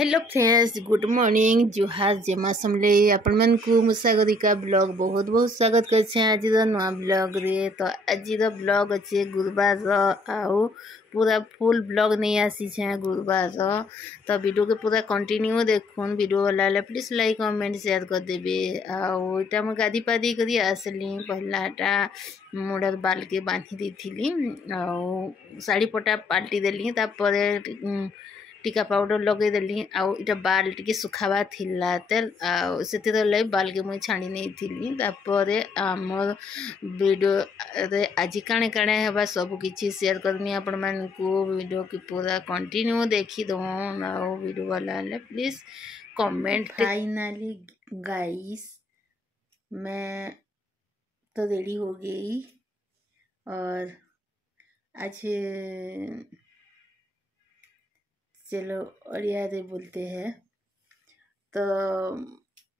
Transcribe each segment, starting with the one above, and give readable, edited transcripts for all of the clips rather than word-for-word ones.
Hello friends, good morning. जुहार जेमा समले आपण मन को मुसागरिका ब्लॉग बहुत बहुत स्वागत करछे। आज नुआ ब्लॉग रे तो आज ब्लॉग अच्छे गुरुवार आउ पूरा फुल ब्लॉग नहीं आसी छे गुरुवार तो वीडियो के पूरा कंटिन्यू देखुन। वीडियो वाला प्लीज लाइक कमेंट शेयर कर देबे। आउ इटा म गादी पादी करी आसली पहलाटा मुडर बाल के बांधी देथिली आउ साड़ी पटा पाल्टी देली तापर टीका पाउडर लगे देली आउ इटा बाल टिके सुखावा थिला तेल से लई बाल के मुई छाणी नहीं थिली। तापर आमर वीडियो रे आज काणे काणे हेबा सब किछि शेयर करमी आपण मन को। वीडियो की पूरा कंटिन्यू देखी दो आउ वीडियो वाला प्लीज कमेंट। फाइनली गाइस मैं तो रेडी हो गई और आज चलो ओडिया रे बोलते हैं। तो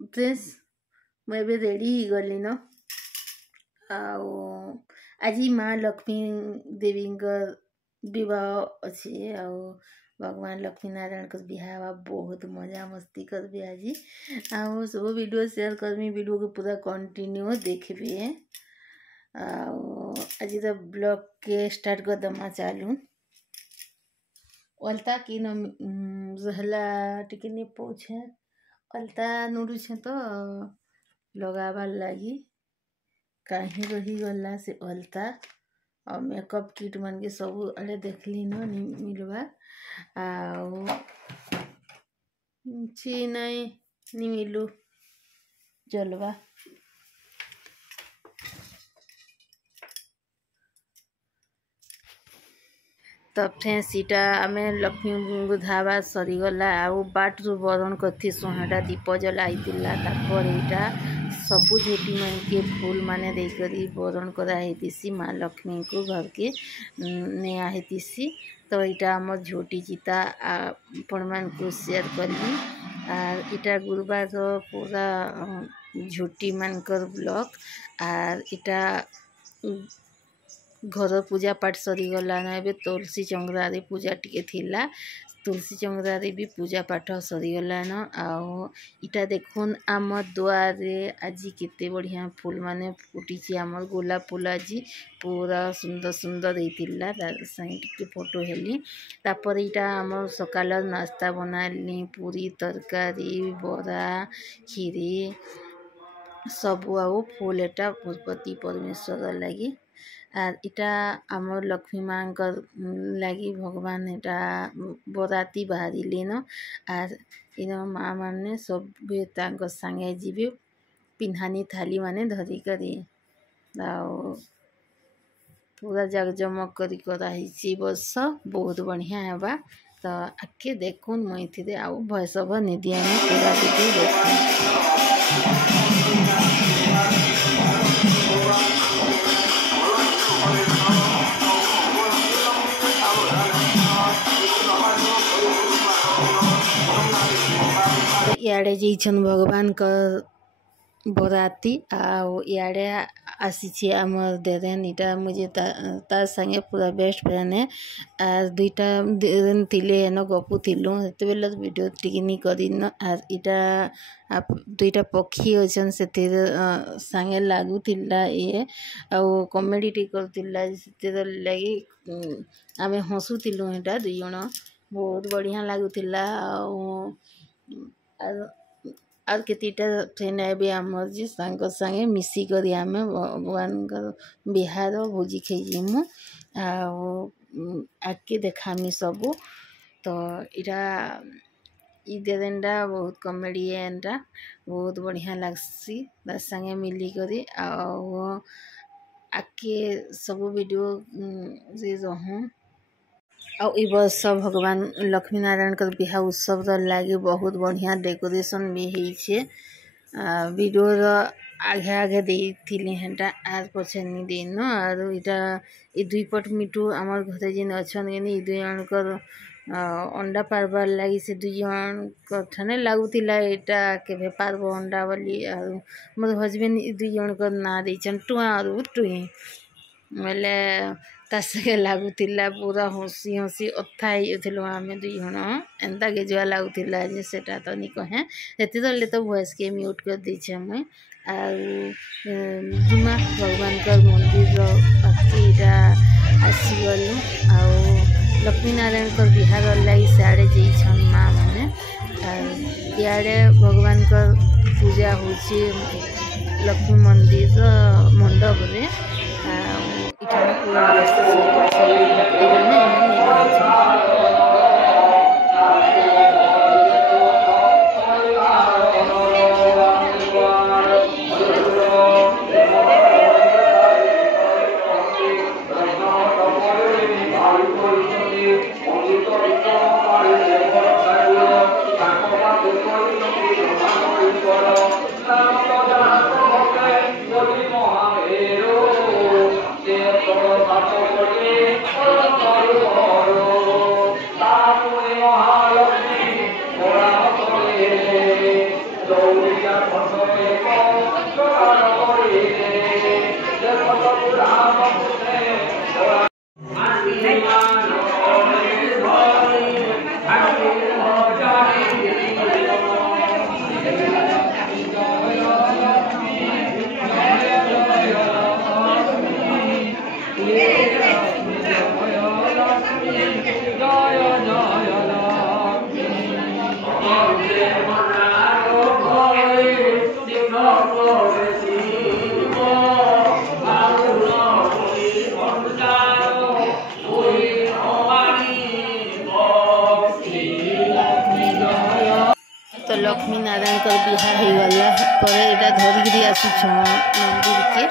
फ्रेंड्स मैं भी रेडी ही गली न आज माँ लक्ष्मी देवी विवाह अच्छे भगवान लक्ष्मी नारायण का बिहावा बहुत मजा मस्ती करबे आज आउ सब वीडियो शेयर करमी। वीडियो के पूरा कंटिन्यू देखबे। आज तो ब्लॉग के स्टार्ट कर दमा चालू अलता कि रहला टिके नहीं पहुँचे अलता नुड़ू छे तो लगाबार लगी कहीं रही गला से अलता और मेकअप किट मन के सब अरे देखली न मिलवा आउ ची नहीं मिलू जलवा। तो फ्रेंड्स इटा आम लक्ष्मी बुधावा सरीगला आउ बाटू बरण कथी सोहाटा दीप जलाई तापर इटा सबू झोटी मन के फूल माने देकरी बरण कराई माँ लक्ष्मी को घर के ने आईसी। तो इटा आम झोटी चिता आपण मन को शेयर करी आर इटा गुरुवार पूरा झोटी मानकर ब्लॉग आर इटा घर पूजा पाठ सरीगला ना ए तुलसी चंद्रा रे पूजा टिके थिला तुलसी चंद्रा रे भी पूजा पाठ सरीगला न आउ इटा देखुन आम दुआर रे आज केते बढ़िया फूल माने फुटी आमर गोलाप फूल आज पूरा सुंदर सुंदर होइतिला साइड के फोटो हेली। तापर इटा आम सकाल नाश्ता बनाली पूरी तरकारी बरा खीरी सबू आउ फूल एटा पशुपति परमेश्वर लगी आर इटा आमर लक्ष्मी माँ लगी भगवान इटा बराती बाहरी लेन आर इन माँ मैंने सब सांगे जीवे पिन्हानी थाली माने धरी करी पूरा जगजमक करी कराई बस बहुत बढ़िया है। तो आके देखुन मुझे आउ भयस निदिया में पूरा वीडियो देखुन। इे जाइछन भगवान का बराती आड़े आसी आमर देरेन इटा मुझे तार संगे पूरा बेस्ट फ्रेंड है आर दुईटा देरेन थिले एन गपु थिलु हेते बेले वीडियो टिकनी करिन आर इटा दुईटा पक्षी अछन से संगे लागुतिला ये आ कॉमेडी टी करतिला से लगी आमे हसुतिलु एटा दुई जण बहुत बढ़िया लागुतिला आर केतीटा फ्रेंड भी आमर जी संगे मिसिक आम भगवान बिहार भोजी खाइमु आके देखामी सबू। तो इटा देरेनटा बहुत कॉमेडियनटा बहुत बढ़िया लगसी तार संगे मिलिक आके सब वीडियो से रहूँ वर्ष भगवान लक्ष्मी नारायण का बिहा उत्सव लगे बहुत बढ़िया डेकोरेशन भी है वीडियो आगे आगे देती हेटा आर पछे नहीं देन और इटा दुई पट मिटू आमर घरे जिन अच्छा दुई जनकर अंडा पारबार लगी से दुई जन ठाने लगुला यहाँ के पारब अंडा बोली और मोर हजबैंड दुई जनकर ना देन टुआ और टुई मेले तासे लगुला पूरा हसी हसी अथा हो आम दुई जन एंता गेजुआ लगुला सेटा तो नहीं कहे से तो वॉइस के म्यूट कर देछे मुई जिमा भगवान का मंदिर बाकीटा आसीगलु आ लक्ष्मी नारायण का बिहार लगी सियाड़े जाइछन माँ मैंने इे भगवान का पूजा हो लक्ष्मी मंदिर मंडप रे तो लक्ष्मी नारायण का बिहा हो गला पर यहाँ धरिकी आसुछ मंदिर के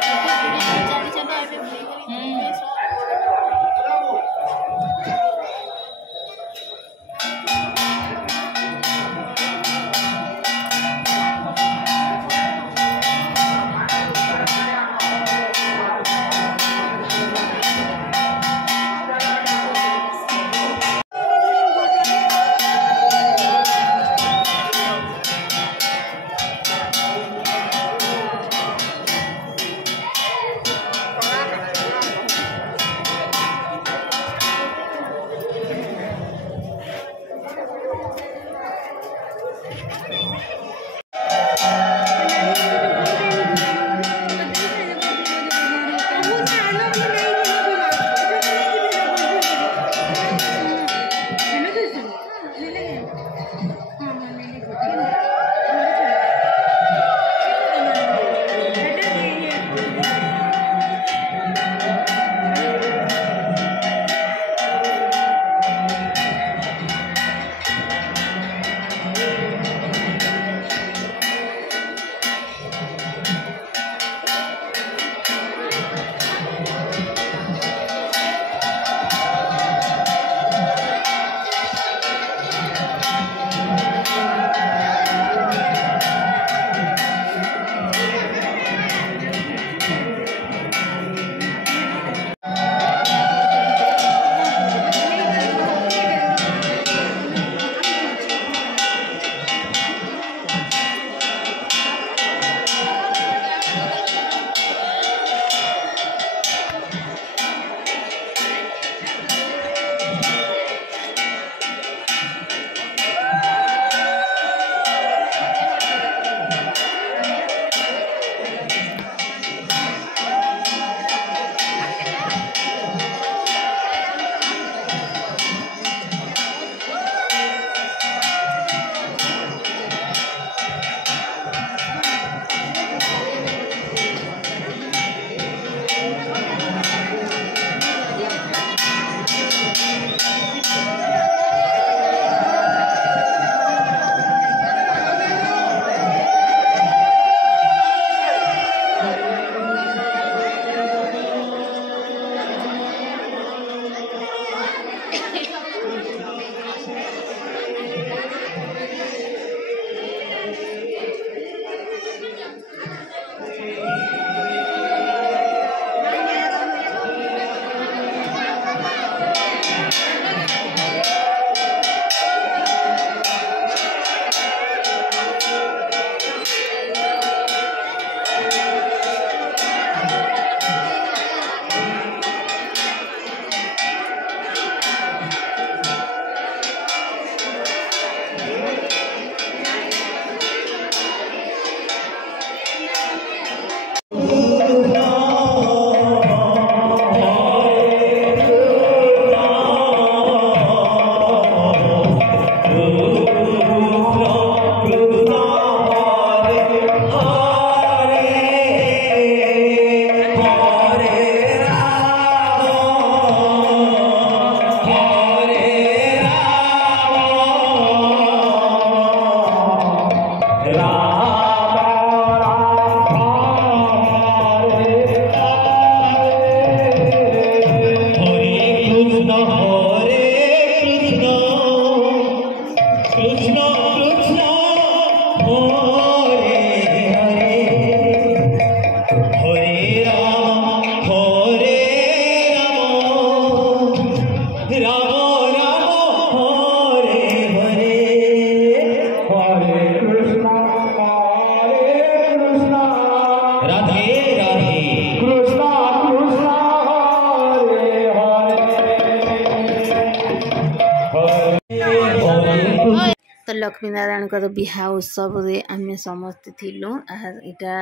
तो लक्ष्मी नारायण का बिहा उत्सव रे आमे समस्त थिलु आर इटा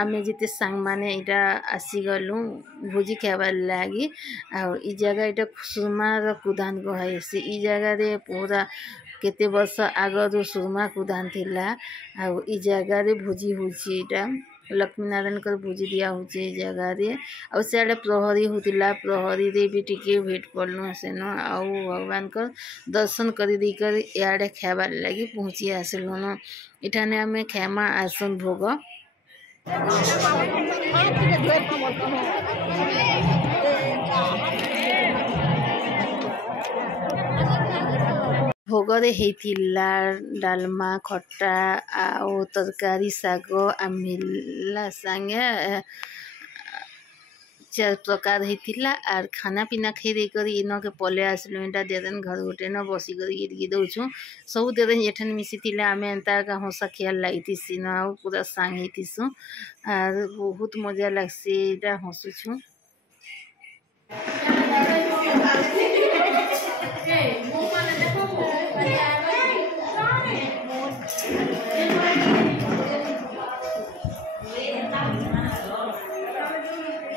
आमे जिते सांग माने इटा आसी गलु भोजी खाबार लागी आ ई जगह इटा सुरमा र कुदान गहाइसी ई जगह रे पूरा केते वर्ष आगरु सुरमा कुदान थिला आ ई जगह रे भोजी होची इटा लक्ष्मी नारायण कर भोजी दिया होचे जगह रे आ सेडे प्रहरी होतिला प्रहरी रे भी टिके भेट पड़नु आसेन आ भगवान कर दर्शन करी दी कर याडे खाबार लागी पहुंची आसलु न इठाने हमें खेमा आसन भोग भोगरे हेतिला डालमा खट्टा आउ तरकारी साग आमिला संगे 4 प्रकार हेतिला आर खाना पीना खाई दे करी इनो के पले आसलु एटा देदन घर गोटे न बसी करी गिर दउछु सब देदन एठन मिसितिला आमे एंता का हंसा खेल लागितिसी न आउ पूरा सांग हेतिसु आर बहुत मजा लागसी एटा हंसुछु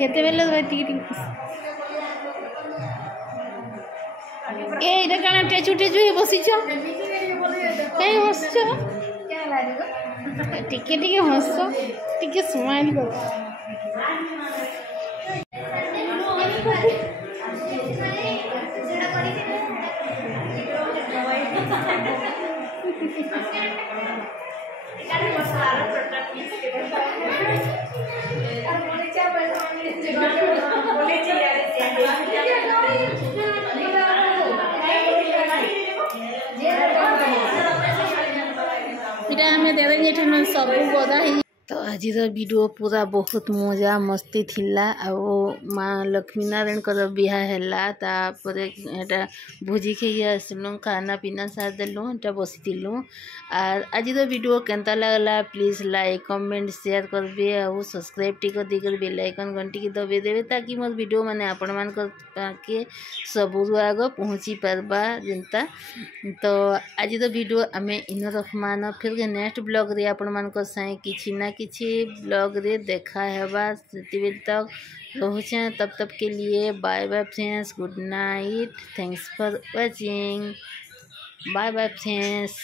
खेते बेले एटा काना टेचु टेचु बसिछ कई हंसछ टिके टिके हंस टिके स्माइल कर सब बदा तो आज वीडियो पूरा बहुत मजा मस्ती थिला आ माँ लक्ष्मी नारायण कर बिहा हैला तापर एटा भोजी खाई आसलु खाना पीना साथ देलु एटा बसिलु आर आज वीडियो केनता लगला प्लीज लाइक कमेंट शेयर करबे आ सब्सक्राइब टिकर देकर बेल आइकन घंटी के दबे देबे ताकि मोर वीडियो माने आपण मान के सबुरु आग पहुँची पारबा जनता तो आज वीडियो आमे इन रखमान फिर नेक्स्ट ब्लॉग रे आपण मान को साए किछि ना किछि ब्लॉग रे देखा हेबा सेतिबेल तक रोचे तब के लिए bye bye friends good night thanks for watching bye bye friends.